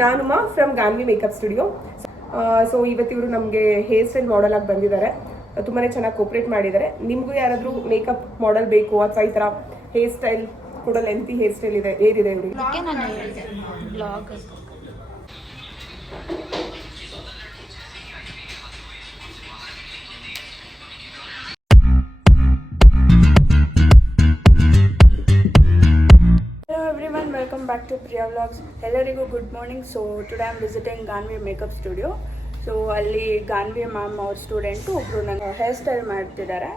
ನಾನುಮ from Ganvi makeup studio. So ಇವತ್ತಿವರು ನಮಗೆ hair style model ಆಗಿ ಬಂದಿದ್ದಾರೆ. ತುಂಬಾ ಚೆನ್ನಾಗಿ ಕೋಪರೇಟ್ ಮಾಡಿದ್ದಾರೆ. ನಿಮಗೂ ಯಾರಾದರೂ ಮೇಕಪ್ ಮಾಡೆಲ್ ಬೇಕು ಅಥವಾ ಈ ಥರ ಹೇರ್ ಸ್ಟೈಲ್ ಕೂಡ ಲೆಂತಿ ಹೇರ್ ಸ್ಟೈಲ್ ಇದೆ ಏರಿದೆ ಇವರಿಗೆ. Welcome back to Priya Vlogs. ಎಲ್ಲರಿಗೂ good morning. So today I am visiting Ganvi makeup studio. So ಅಲ್ಲಿ ಗಾನ್ವಿ ಮ್ಯಾಮ್ ಅವ್ರ ಸ್ಟೂಡೆಂಟು ಒಬ್ಬರು ನನಗೆ ಹೇರ್ ಸ್ಟೈಲ್ ಮಾಡ್ತಿದ್ದಾರೆ.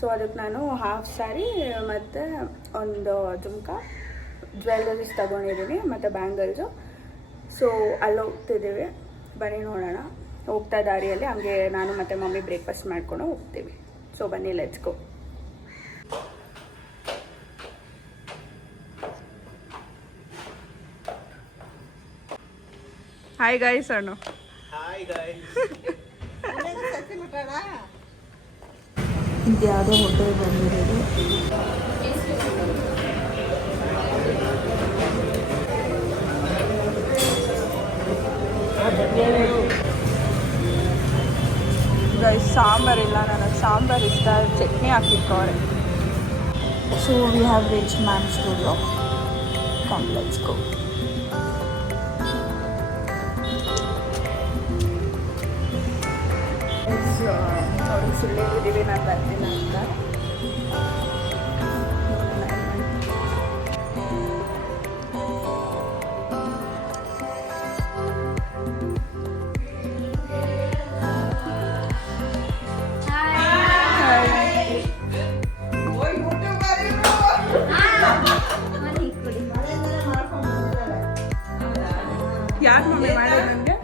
ಸೊ ಅದಕ್ಕೆ ನಾನು ಹಾಫ್ ಸ್ಯಾರಿ ಮತ್ತು ಒಂದು ಜುಮ್ಕ ಜ್ಯುವೆಲ್ಲರೀಸ್ ತೊಗೊಂಡಿದ್ದೀನಿ ಮತ್ತು ಬ್ಯಾಂಗಲ್ಸು. ಸೊ ಅಲ್ಲಿ ಹೋಗ್ತಿದ್ದೀವಿ, ಬನ್ನಿ ನೋಡೋಣ. ಹೋಗ್ತಾ ದಾರಿಯಲ್ಲಿ ಹಂಗೆ ನಾನು ಮತ್ತು ಮಮ್ಮಿ ಬ್ರೇಕ್ಫಾಸ್ಟ್ ಮಾಡ್ಕೊಂಡು ಹೋಗ್ತೀವಿ. ಸೊ ಬನ್ನಿ, ಲೆಟ್ಸ್ ಗೋ. ಹಾಯ್ ಗಾಯ್ಸ್ ಅಣ್ಣ. Hi guys. ಇದು ಯಾವುದೋ ಹೋಟೆಲ್ ಬಂದಿರೋದು. ಗೈಸ್ ಸಾಂಬಾರಿಲ್ಲ, ನನಗೆ ಸಾಂಬಾರು ಇಷ್ಟ, ಚಟ್ನಿ ಹಾಕಿಕ್ಕವ್ರೆ. So we have rich mam studio. Come let's go. ಅವ್ರಿಗೆ ಸುಳ್ಳು ಹೇಳಿದ್ದೀವಿ ನಾನು ಬರ್ತೀನಿ ಅಂತ. ಯಾರು ಮಮ್ಮಿ ಮಾಡೋದು ನನಗೆ?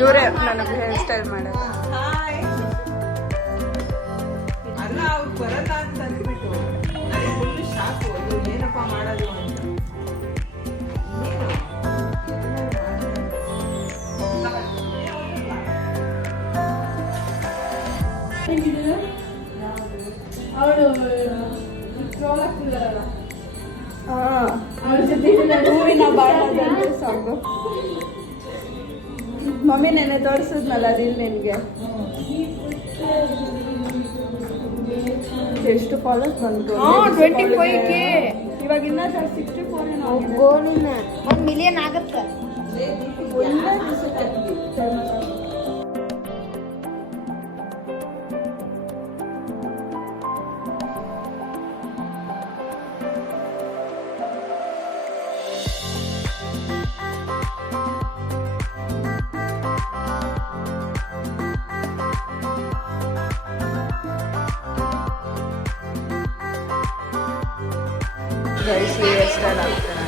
ಇವರೇ ನನಗೆ ಹೇರ್ ಸ್ಟೈಲ್ ಮಾಡೋದು. ಅಲ್ಲ, ಅವ್ರು ಬರಲ್ಲ ಅಂತ ಅಂದ್ಬಿಟ್ಟು ನನಗೆ ಫುಲ್ ಶಾಕು. ಇದು ಏನಪ್ಪ ಮಾಡೋದು ಅಂತ. ಹೂವಿನ ಬಾಣದಂತೆ ಸಾಂಗು. ಮಮ್ಮಿ ನೆನೆ ತೋರಿಸಿದ್ನಲ್ಲ ರೀಲ್ ನಿನಗೆ. ಎಷ್ಟು ಫಾಲೋಸ್ ಬಂತು? 25K. ಇವಾಗ ಇನ್ನ 64 ಏನೋ. 1 ಮಿಲಿಯನ್ ಆಗುತ್ತೆ. ಗೈಸ್ ಹೇರ್ ಸ್ಟೈಲ್ ಆಗ್ತಾರೆ.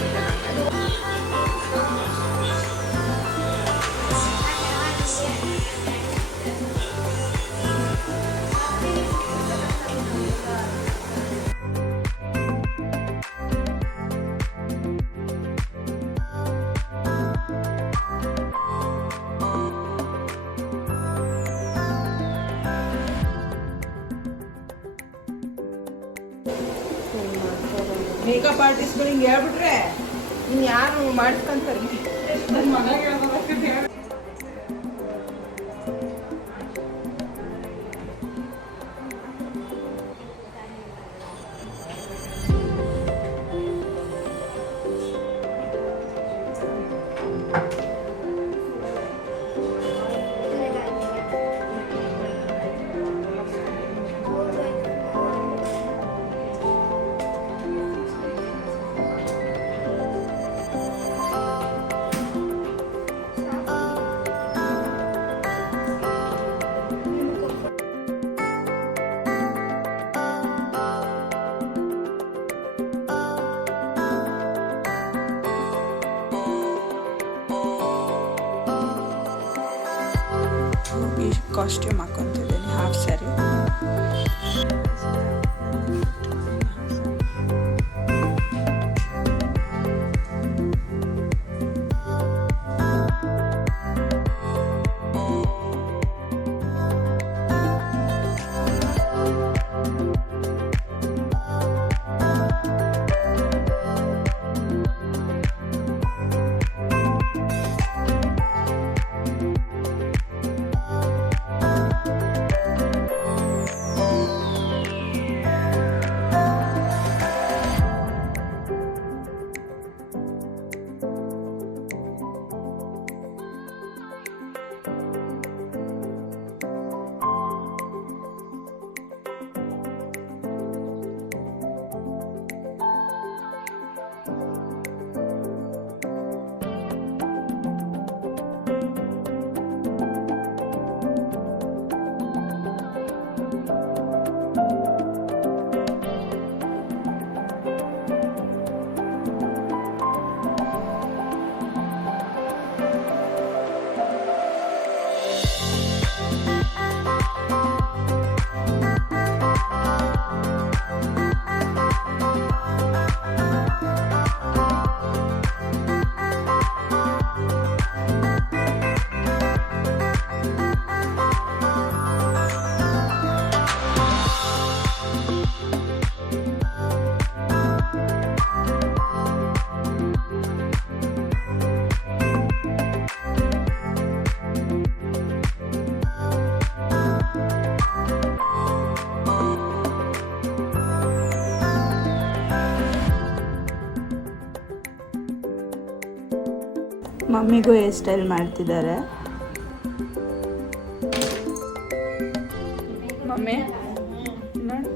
ಮೇಕಪ್ ಆರ್ಟಿಸ್ಟ್ಗಳು ಹಿಂಗೆ ಹೇಳ್ಬಿಟ್ರೆ ಇನ್ನು ಯಾರು ಮಾಡಿಸ್ಕೊಂತಾರೆ? ನನ್ನ ಮನೆಗೆ ಈ ಕಾಸ್ಟ್ಯೂಮ್ ಹಾಕೊತಿದ್ದೀನಿ, ಹಾಫ್ ಸ್ಯಾರಿ. ಮಮ್ಮಿಗೂ ಹೇರ್ ಸ್ಟೈಲ್ ಮಾಡ್ತಿದ್ದಾರೆ. ಮಮ್ಮಿ ನೋಡು.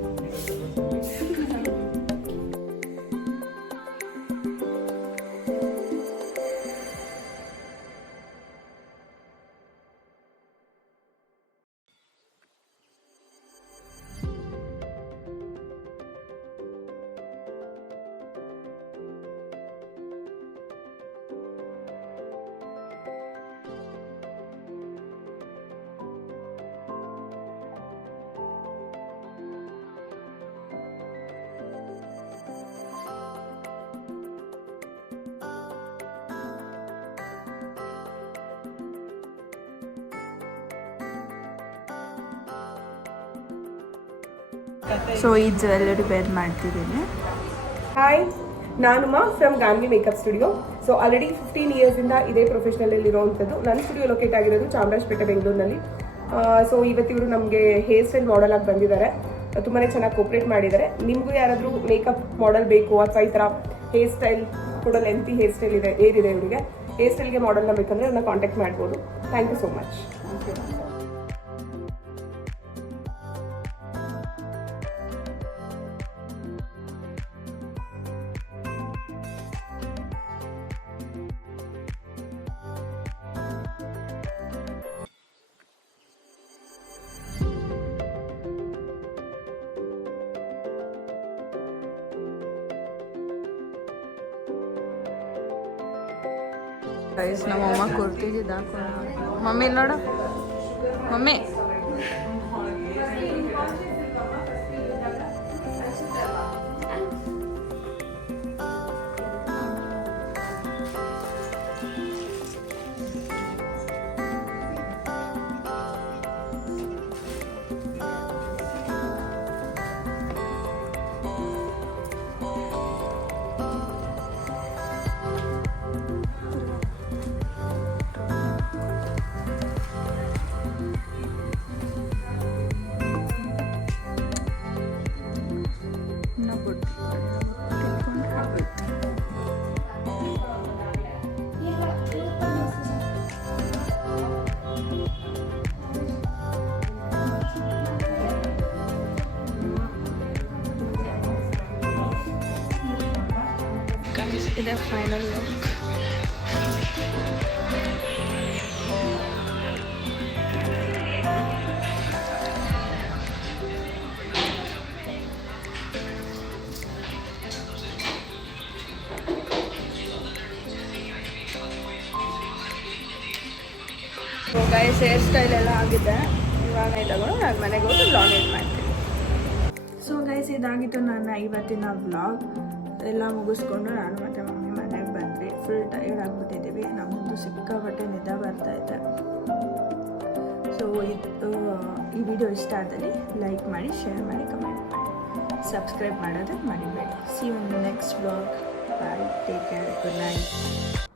ಸೊ ಈ ಜ್ಯುವೆಲ್ಲರಿ ವೇರ್ ಮಾಡ್ತಿದ್ದೀನಿ. ಹಾಯ್, ನಾನುಮ್ಮ from Ganvi makeup studio. So already 15 ಇಯರ್ಸಿಂದ ಇದೇ ಪ್ರೊಫೆಷನಲಲ್ಲಿ ಇರೋವಂಥದ್ದು. ನನ್ನ ಸ್ಟುಡಿಯೋ ಲೊಕೇಟ್ ಆಗಿರೋದು ಚಾಮರಾಜಪೇಟೆ, ಬೆಂಗಳೂರಿನಲ್ಲಿ. ಸೊ ಇವತ್ತಿವರು ನಮಗೆ ಹೇರ್ ಸ್ಟೈಲ್ ಮಾಡಲ್ ಆಗಿ ಬಂದಿದ್ದಾರೆ. ತುಂಬಾ ಚೆನ್ನಾಗಿ ಕೋಪ್ರೇಟ್ ಮಾಡಿದ್ದಾರೆ. ನಿಮಗೂ ಯಾರಾದರೂ ಮೇಕಪ್ ಮಾಡಲ್ ಬೇಕು ಅಥವಾ ಈ ಥರ ಹೇರ್ ಸ್ಟೈಲ್ ಕೂಡ ಲೆಂತಿ ಹೇರ್ ಸ್ಟೈಲ್ ಇದೆ ಏರಿದೆ ಇವರಿಗೆ, ಹೇರ್ ಸ್ಟೈಲ್ಗೆ ಮಾಡಲ್ನ ಬೇಕಂದರೆ ನನ್ನ ಕಾಂಟ್ಯಾಕ್ಟ್ ಮಾಡ್ಬೋದು. Thank you so much. Guys ನಮ್ಮಮ್ಮ ಕುರ್ತಿದ್ದ ಮಮ್ಮಿ ನೋಡು ಮಮ್ಮಿ. ಇದೆ final look. Guys hair style ಎಲ್ಲ ಆಗಿದೆ. ಇವಾಗ ಇದ್ದಾಗೂ ನಾನು ಮನೆಗೆ ಹೋಗಿ ಬ್ಲಾಗ್ ಎಡ್ ಮಾಡ್ತೀನಿ. ಸೊ ಗೈಸ್ ಇದಾಗಿತ್ತು ನನ್ನ ಇವತ್ತಿನ ವ್ಲಾಗ್. ಎಲ್ಲ ಮುಗಿಸ್ಕೊಂಡು ನಾನು ಮತ್ತು ಮಮ್ಮಿ ಮನೆಗೆ ಬಂದ್ವಿ. ಫುಲ್ ಟೈರ್ಡ್ ಆಗಿಬಿಟ್ಟಿದ್ದೀವಿ. ನಮ್ಮದು ಸಿಕ್ಕಾಪಟ್ಟೆ ನಿದ್ದೆ ಬರ್ತಾಯಿದೆ. ಸೊ ಈ ವಿಡಿಯೋ ಇಷ್ಟ ಆದಲ್ಲಿ ಲೈಕ್ ಮಾಡಿ, ಶೇರ್ ಮಾಡಿ, ಕಮೆಂಟ್ ಮಾಡಿ, ಸಬ್ಸ್ಕ್ರೈಬ್ ಮಾಡೋದಕ್ಕೆ ಮರಿಬೇಡಿ. See you in next vlog. Bye, take care, good night.